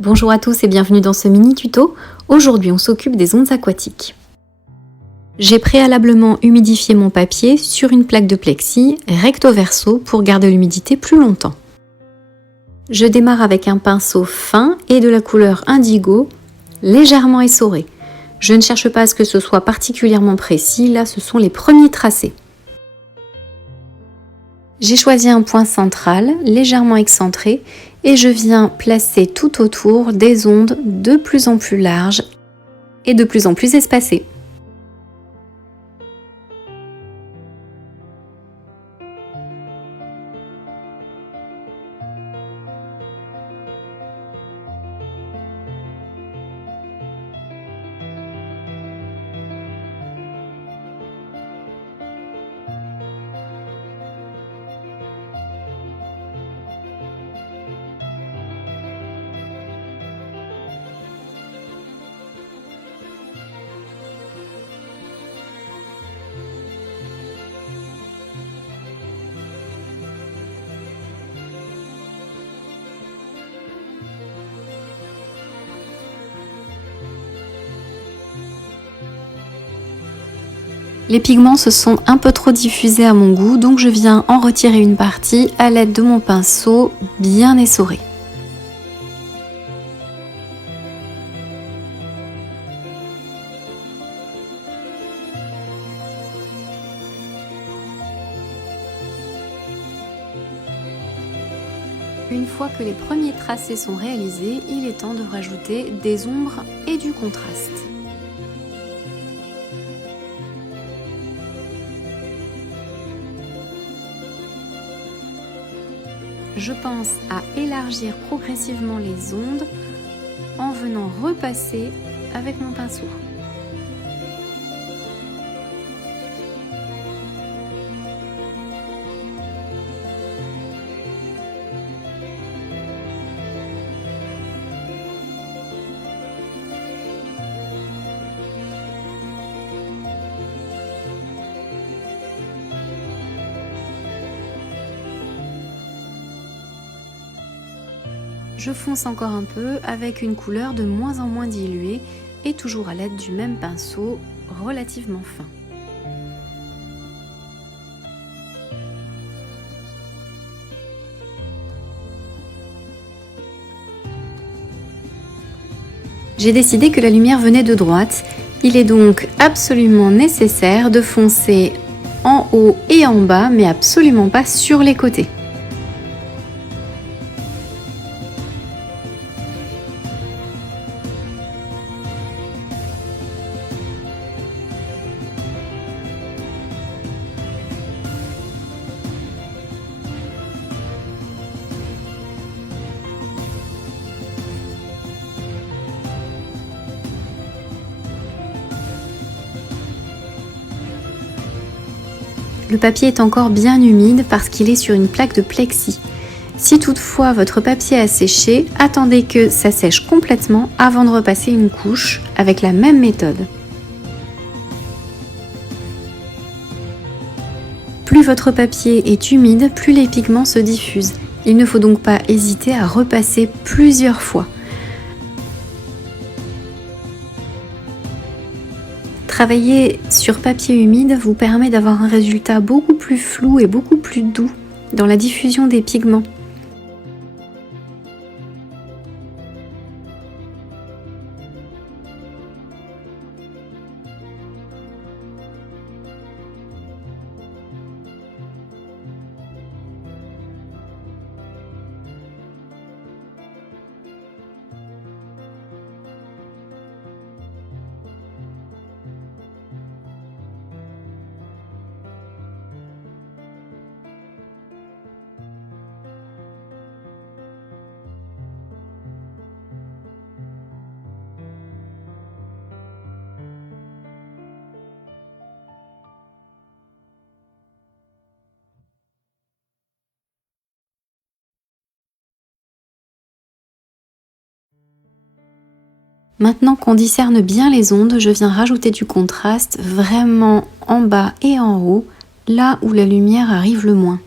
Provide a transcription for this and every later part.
Bonjour à tous et bienvenue dans ce mini tuto. Aujourd'hui on s'occupe des ondes aquatiques. J'ai préalablement humidifié mon papier sur une plaque de plexi recto verso pour garder l'humidité plus longtemps. Je démarre avec un pinceau fin et de la couleur indigo, légèrement essoré. Je ne cherche pas à ce que ce soit particulièrement précis, là ce sont les premiers tracés. J'ai choisi un point central, légèrement excentré, et je viens placer tout autour des ondes de plus en plus larges et de plus en plus espacées. Les pigments se sont un peu trop diffusés à mon goût, donc je viens en retirer une partie à l'aide de mon pinceau bien essoré. Une fois que les premiers tracés sont réalisés, il est temps de rajouter des ombres et du contraste. Je pense à élargir progressivement les ondes en venant repasser avec mon pinceau. Je fonce encore un peu avec une couleur de moins en moins diluée et toujours à l'aide du même pinceau relativement fin. J'ai décidé que la lumière venait de droite. Il est donc absolument nécessaire de foncer en haut et en bas, mais absolument pas sur les côtés. Le papier est encore bien humide parce qu'il est sur une plaque de plexi. Si toutefois votre papier a séché, attendez que ça sèche complètement avant de repasser une couche avec la même méthode. Plus votre papier est humide, plus les pigments se diffusent. Il ne faut donc pas hésiter à repasser plusieurs fois. Travailler sur papier humide vous permet d'avoir un résultat beaucoup plus flou et beaucoup plus doux dans la diffusion des pigments. Maintenant qu'on discerne bien les ondes, je viens rajouter du contraste vraiment en bas et en haut, là où la lumière arrive le moins.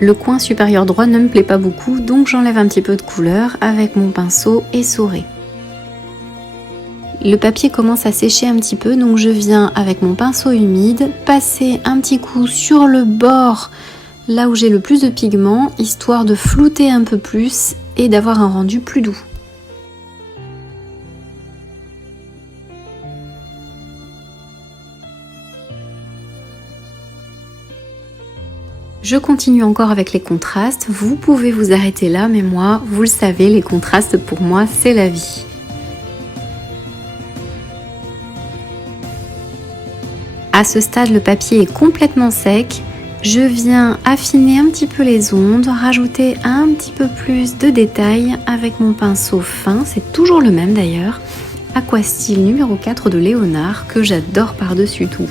Le coin supérieur droit ne me plaît pas beaucoup, donc j'enlève un petit peu de couleur avec mon pinceau essoré. Le papier commence à sécher un petit peu, donc je viens avec mon pinceau humide passer un petit coup sur le bord, là où j'ai le plus de pigments, histoire de flouter un peu plus et d'avoir un rendu plus doux. Je continue encore avec les contrastes, vous pouvez vous arrêter là, mais moi, vous le savez, les contrastes pour moi, c'est la vie. À ce stade, le papier est complètement sec. Je viens affiner un petit peu les ondes, rajouter un petit peu plus de détails avec mon pinceau fin, c'est toujours le même d'ailleurs, Aquastyle numéro 4 de Léonard, que j'adore par-dessus tout.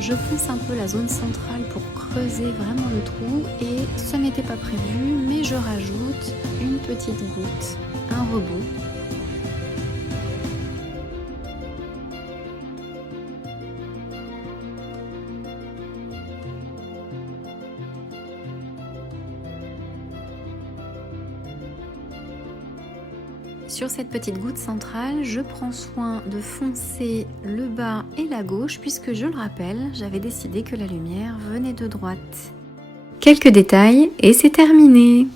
Je fonce un peu la zone centrale pour creuser vraiment le trou et ce n'était pas prévu, mais je rajoute une petite goutte, un rebond. Sur cette petite goutte centrale, je prends soin de foncer le bas et la gauche puisque je le rappelle, j'avais décidé que la lumière venait de droite. Quelques détails et c'est terminé!